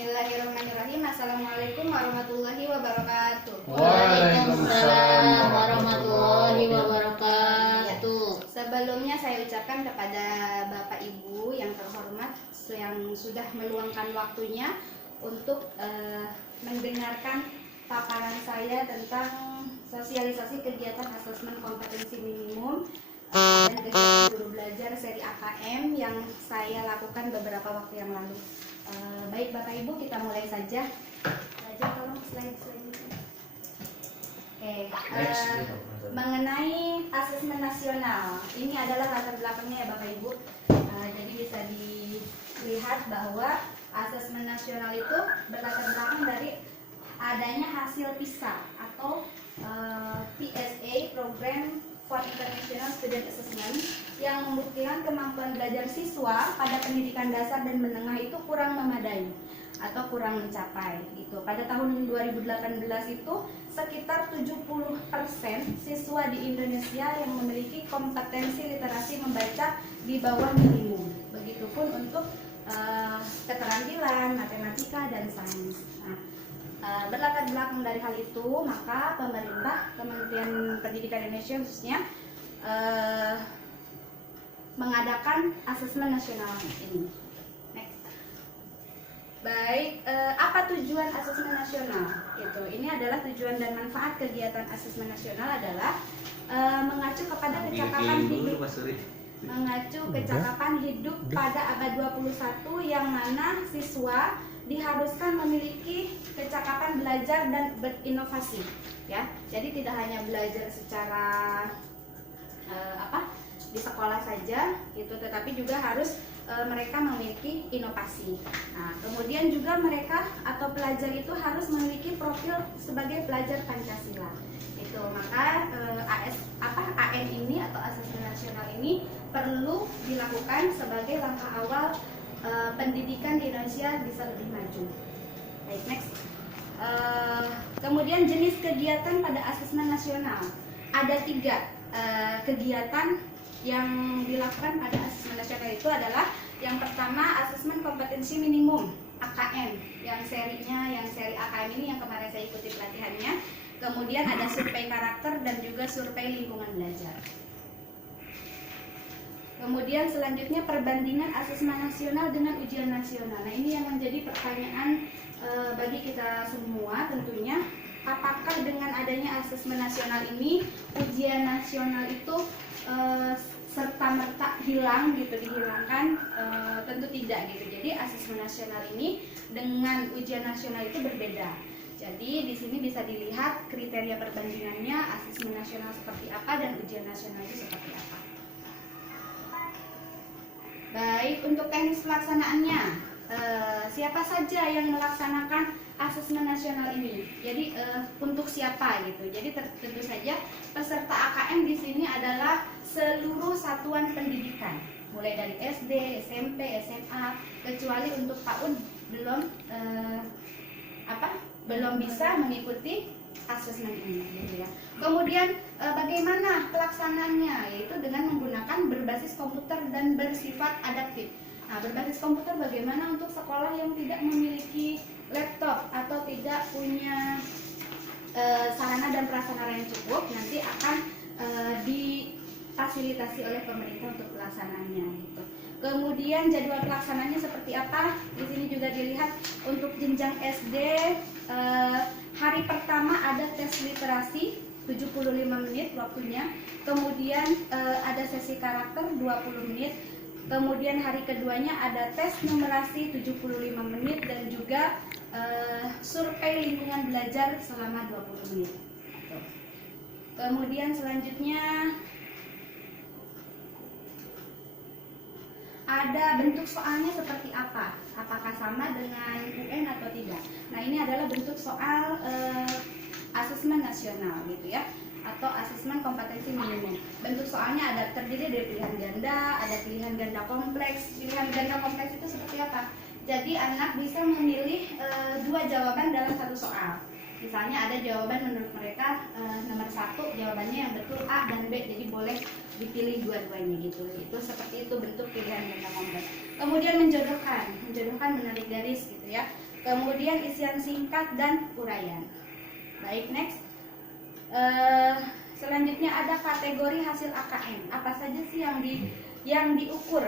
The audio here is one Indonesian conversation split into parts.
Bismillahirrahmanirrahim. Assalamualaikum warahmatullahi wabarakatuh. Waalaikumsalam warahmatullahi wabarakatuh. Sebelumnya saya ucapkan kepada Bapak Ibu yang terhormat yang sudah meluangkan waktunya untuk mendengarkan paparan saya tentang sosialisasi kegiatan asesmen kompetensi minimum dan kegiatan guru belajar seri AKM yang saya lakukan beberapa waktu yang lalu. Baik Bapak Ibu, kita mulai saja. Tolong slide-nya. Oke, mengenai asesmen nasional, ini adalah latar belakangnya ya Bapak Ibu. Jadi bisa dilihat bahwa asesmen nasional itu berlatar belakang dari adanya hasil PISA atau PSA, Program for International Student Assessment, yang membuktikan kemampuan belajar siswa pada pendidikan dasar dan menengah itu kurang memadai atau kurang mencapai gitu. Pada tahun 2018 itu sekitar 70% siswa di Indonesia yang memiliki kompetensi literasi membaca di bawah minimum. Begitupun untuk keterampilan matematika dan sains. Berlatar belakang dari hal itu, maka pemerintah, Kementerian Pendidikan Indonesia khususnya mengadakan asesmen nasional ini. Next. Baik, apa tujuan asesmen nasional? Gitu. Ini adalah tujuan dan manfaat kegiatan asesmen nasional adalah mengacu kepada kecakapan hidup. Mengacu kecakapan hidup pada abad 21 yang mana siswa diharuskan memiliki kecakapan belajar dan berinovasi, ya. Jadi tidak hanya belajar secara di sekolah saja, gitu, tetapi juga harus mereka memiliki inovasi. Nah, kemudian juga mereka atau pelajar itu harus memiliki profil sebagai pelajar Pancasila. Itu maka AN ini atau asesmen nasional ini perlu dilakukan sebagai langkah awal pendidikan di Indonesia bisa lebih maju. Baik, next. Kemudian jenis kegiatan pada asesmen nasional. Ada 3 kegiatan yang dilakukan pada asesmen nasional itu adalah yang pertama asesmen kompetensi minimum AKM yang seri AKM ini yang kemarin saya ikuti pelatihannya. Kemudian ada survei karakter dan juga survei lingkungan belajar. Kemudian selanjutnya perbandingan asesmen nasional dengan ujian nasional. Nah, ini yang menjadi pertanyaan bagi kita semua tentunya. Apakah dengan adanya asesmen nasional ini ujian nasional itu serta-merta hilang gitu, dihilangkan? Tentu tidak gitu. Jadi asesmen nasional ini dengan ujian nasional itu berbeda. Jadi di sini bisa dilihat kriteria perbandingannya, asesmen nasional seperti apa dan ujian nasional itu seperti apa. Baik, untuk teknis pelaksanaannya, siapa saja yang melaksanakan asesmen nasional ini? Jadi untuk siapa gitu? Jadi tentu saja peserta AKM di sini adalah seluruh satuan pendidikan, mulai dari SD, SMP, SMA, kecuali untuk PAUD belum bisa mengikuti asesmen ini, gitu ya. Kemudian bagaimana pelaksanaannya? Yaitu dengan menggunakan berbasis komputer dan bersifat adaptif. Nah, berbasis komputer bagaimana untuk sekolah yang tidak memiliki laptop atau tidak punya sarana dan prasarana yang cukup, nanti akan difasilitasi oleh pemerintah untuk pelaksanaannya, gitu. Kemudian jadwal pelaksananya seperti apa? Di sini juga dilihat untuk jenjang SD. Hari pertama ada tes literasi 75 menit waktunya. Kemudian ada sesi karakter 20 menit. Kemudian hari keduanya ada tes numerasi 75 menit dan juga survei lingkungan belajar selama 20 menit. Kemudian selanjutnya ada bentuk soalnya seperti apa? Apakah sama dengan UN atau tidak? Nah, ini adalah bentuk soal asesmen nasional gitu ya, atau asesmen kompetensi minimum. Bentuk soalnya ada terdiri dari pilihan ganda, ada pilihan ganda kompleks. Pilihan ganda kompleks itu seperti apa? Jadi anak bisa memilih 2 jawaban dalam satu soal. Misalnya ada jawaban menurut mereka nomor 1 jawabannya yang betul A dan B, jadi boleh dipilih dua-duanya gitu. Itu seperti itu bentuk pilihan ganda kompleks. Kemudian menjodohkan menarik garis gitu ya. kemudian isian singkat dan uraian. Baik, next. Selanjutnya ada kategori hasil AKM. Apa saja sih yang diukur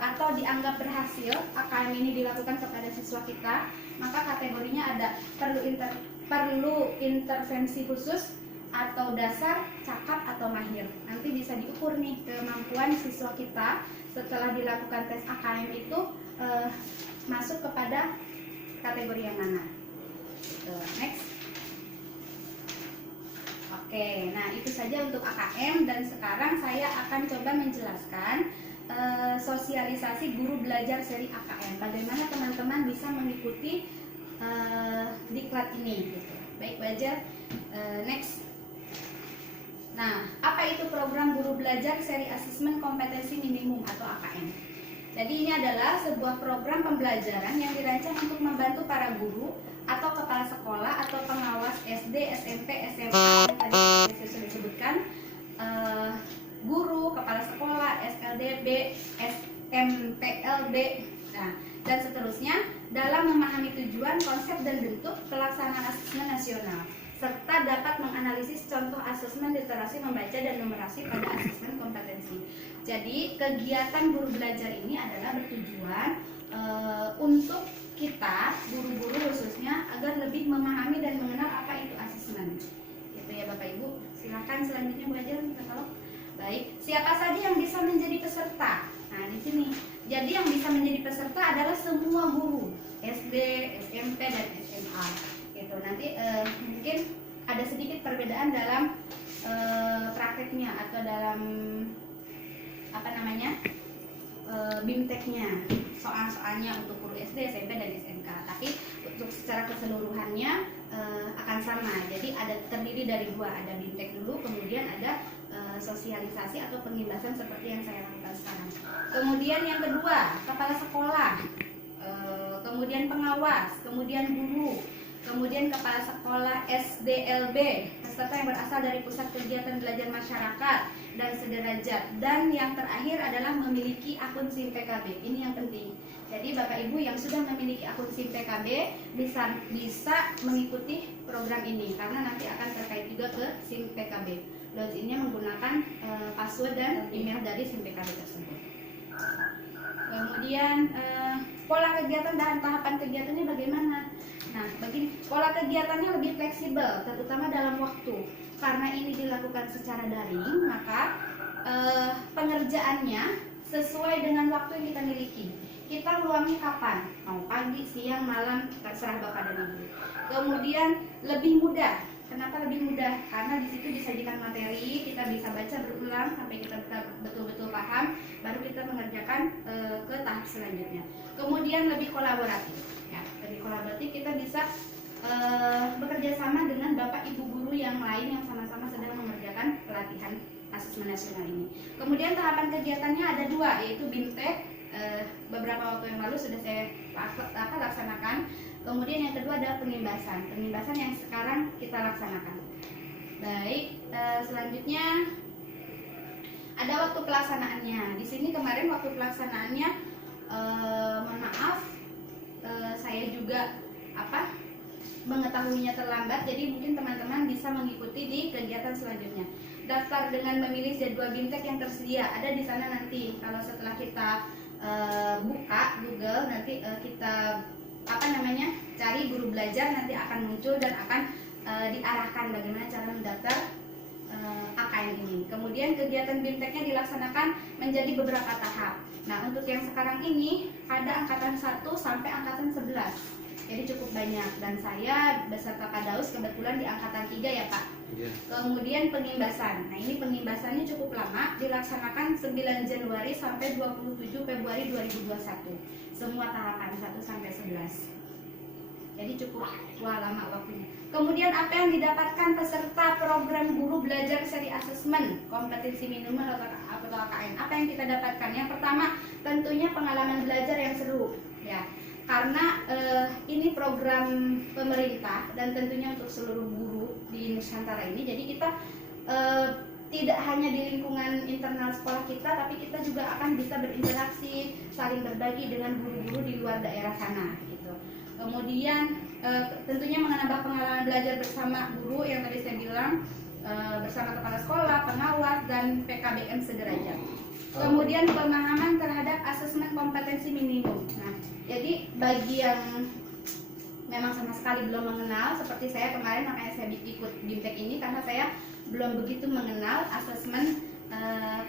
atau dianggap berhasil AKM ini dilakukan kepada siswa kita? Maka kategorinya ada perlu intervensi khusus, atau dasar, cakap, atau mahir. Nanti bisa diukur nih kemampuan siswa kita setelah dilakukan tes AKM itu masuk kepada kategori yang mana. Next. Oke, nah itu saja untuk AKM, dan sekarang saya akan coba menjelaskan sosialisasi guru belajar seri AKM. Bagaimana teman-teman bisa mengikuti diklat ini gitu. Baik, Belajar. Next. Nah, apa itu program guru belajar seri asesmen kompetensi minimum atau AKM? Jadi ini adalah sebuah program pembelajaran yang dirancang untuk membantu para guru atau kepala sekolah atau pengawas SD, SMP, SMA yang tadi sudah disebutkan, guru, kepala sekolah, SLDB, SMPLB, nah, dan seterusnya dalam memahami tujuan, konsep, dan bentuk pelaksanaan asesmen nasional, serta dapat menganalisis contoh asesmen literasi membaca dan numerasi pada asesmen kompetensi. Jadi kegiatan guru belajar ini adalah bertujuan untuk kita, guru-guru khususnya, agar lebih memahami dan mengenal apa itu asesmen. Gitu ya Bapak Ibu. Silakan selanjutnya Bu Ajel minta tolong. Baik, siapa saja yang bisa menjadi peserta? Nah, di sini. Jadi yang bisa menjadi peserta adalah semua guru SD, SMP, dan SMA. Gitu. Nanti mungkin ada sedikit perbedaan dalam prakteknya atau dalam BIMTEK-nya, soal-soalnya untuk guru SD, SMP, dan SMK. Tapi untuk secara keseluruhannya akan sama. Jadi terdiri dari dua, ada BIMTEK dulu, kemudian ada sosialisasi atau pengibasan seperti yang saya lakukan sekarang. Kemudian yang kedua, kepala sekolah, kemudian pengawas, kemudian guru, kemudian kepala sekolah SDLB, peserta yang berasal dari pusat kegiatan belajar masyarakat dan sederajat, dan yang terakhir adalah memiliki akun SIM PKB. Ini yang penting. Jadi Bapak Ibu yang sudah memiliki akun SIM PKB bisa mengikuti program ini karena nanti akan terkait juga ke SIM PKB. Loginnya menggunakan password dan email dari SIM PKB tersebut. Kemudian pola kegiatan dan tahapan kegiatannya bagaimana? Nah, pola kegiatannya lebih fleksibel, terutama dalam waktu. Karena ini dilakukan secara daring, maka pengerjaannya sesuai dengan waktu yang kita miliki. Kita luangnya kapan? Mau pagi, siang, malam, terserah Bapak dan Ibu. Kemudian lebih mudah. Kenapa lebih mudah? Karena di situ disajikan materi, kita bisa baca berulang sampai kita betul-betul paham, baru kita mengerjakan ke tahap selanjutnya. Kemudian lebih kolaboratif. Ya, lebih kolaboratif, kita bisa bekerja sama dengan Bapak Ibu guru yang lain yang sama-sama sedang mengerjakan pelatihan asesmen nasional ini. Kemudian tahapan kegiatannya ada dua, yaitu BIMTEK. Beberapa waktu yang lalu sudah saya laksanakan. Kemudian yang kedua adalah pengibasan yang sekarang kita laksanakan. Baik, selanjutnya ada waktu pelaksanaannya. Di sini kemarin waktu pelaksanaannya, mohon maaf, saya juga mengetahuinya terlambat. Jadi mungkin teman-teman bisa mengikuti di kegiatan selanjutnya. Daftar dengan memilih jadwal BIMTEK yang tersedia ada di sana nanti. Kalau setelah kita buka Google, nanti kita cari guru belajar, nanti akan muncul dan akan diarahkan bagaimana cara mendaftar AKM ini. Kemudian kegiatan BIMTEK-nya dilaksanakan menjadi beberapa tahap. Nah, untuk yang sekarang ini ada angkatan 1 sampai angkatan 11. Jadi cukup banyak, dan saya beserta Pak Daus kebetulan di angkatan 3 ya Pak. Yeah. Kemudian pengimbasan. Nah, ini pengimbasannya cukup lama, dilaksanakan 9 Januari sampai 27 Februari 2021. Semua tahapan 1 sampai 11. Jadi cukup lama waktunya. Kemudian apa yang didapatkan peserta program guru belajar seri asesmen kompetensi minimum atau AKM? Apa yang kita dapatkan? Yang pertama, tentunya pengalaman belajar yang seru, ya. Karena ini program pemerintah dan tentunya untuk seluruh guru di Nusantara ini. Jadi kita tidak hanya di lingkungan internal sekolah kita, tapi kita juga akan bisa berinteraksi, saling berbagi dengan guru-guru di luar daerah sana, gitu. Kemudian tentunya menambah pengalaman belajar bersama guru yang tadi saya bilang, bersama kepala sekolah, pengawas, dan PKBM sederajat. Kemudian pemahaman terhadap asesmen kompetensi minimum. Nah, jadi bagi yang memang sama sekali belum mengenal, seperti saya kemarin, makanya saya ikut BIMTEK ini karena saya belum begitu mengenal asesmen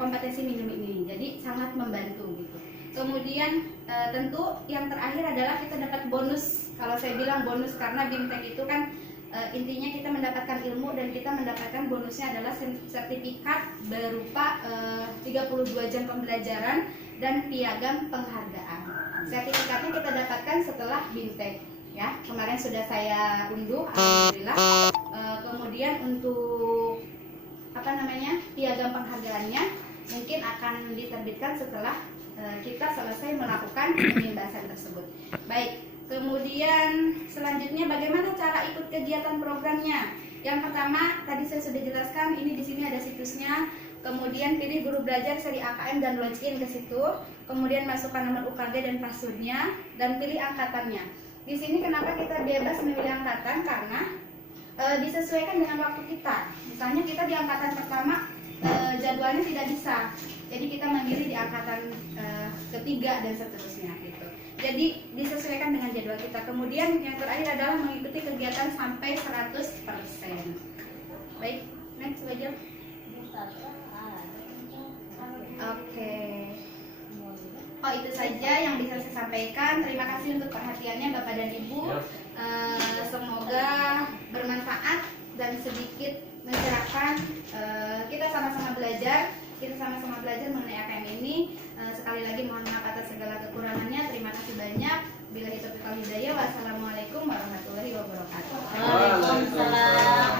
kompetensi minimum ini. Jadi sangat membantu gitu. Kemudian tentu yang terakhir adalah kita dapat bonus. Kalau saya bilang bonus karena BIMTEK itu kan intinya kita mendapatkan ilmu dan kita mendapatkan bonusnya adalah sertifikat berupa 32 jam pembelajaran dan piagam penghargaan. Sertifikatnya kita dapatkan setelah BIMTEK ya. Kemarin sudah saya unduh, alhamdulillah. Kemudian untuk piagam penghargaannya mungkin akan diterbitkan setelah kita selesai melakukan pembahasan tersebut. Baik. Kemudian selanjutnya bagaimana cara ikut kegiatan programnya? Yang pertama tadi saya sudah jelaskan, ini di sini ada situsnya. Kemudian pilih guru belajar seri AKM dan login ke situ. Kemudian masukkan nomor UKG dan passwordnya dan pilih angkatannya. Di sini kenapa kita bebas memilih angkatan? Karena disesuaikan dengan waktu kita. Misalnya kita di angkatan pertama jadwalnya tidak bisa, jadi kita memilih di angkatan ketiga dan seterusnya gitu. Jadi disesuaikan dengan jadwal kita. Kemudian yang terakhir adalah mengikuti kegiatan sampai 100%. Baik, next aja. Oke. Oh, itu saja yang bisa saya sampaikan. Terima kasih untuk perhatiannya Bapak dan Ibu. Semoga bermanfaat dan sedikit mencerahkan. Kita sama-sama belajar. Mengenai AKM ini. Sekali lagi mohon maaf atas segala kekurangannya. Terima kasih banyak. Billahi taufiq wal hidayah. Wassalamualaikum.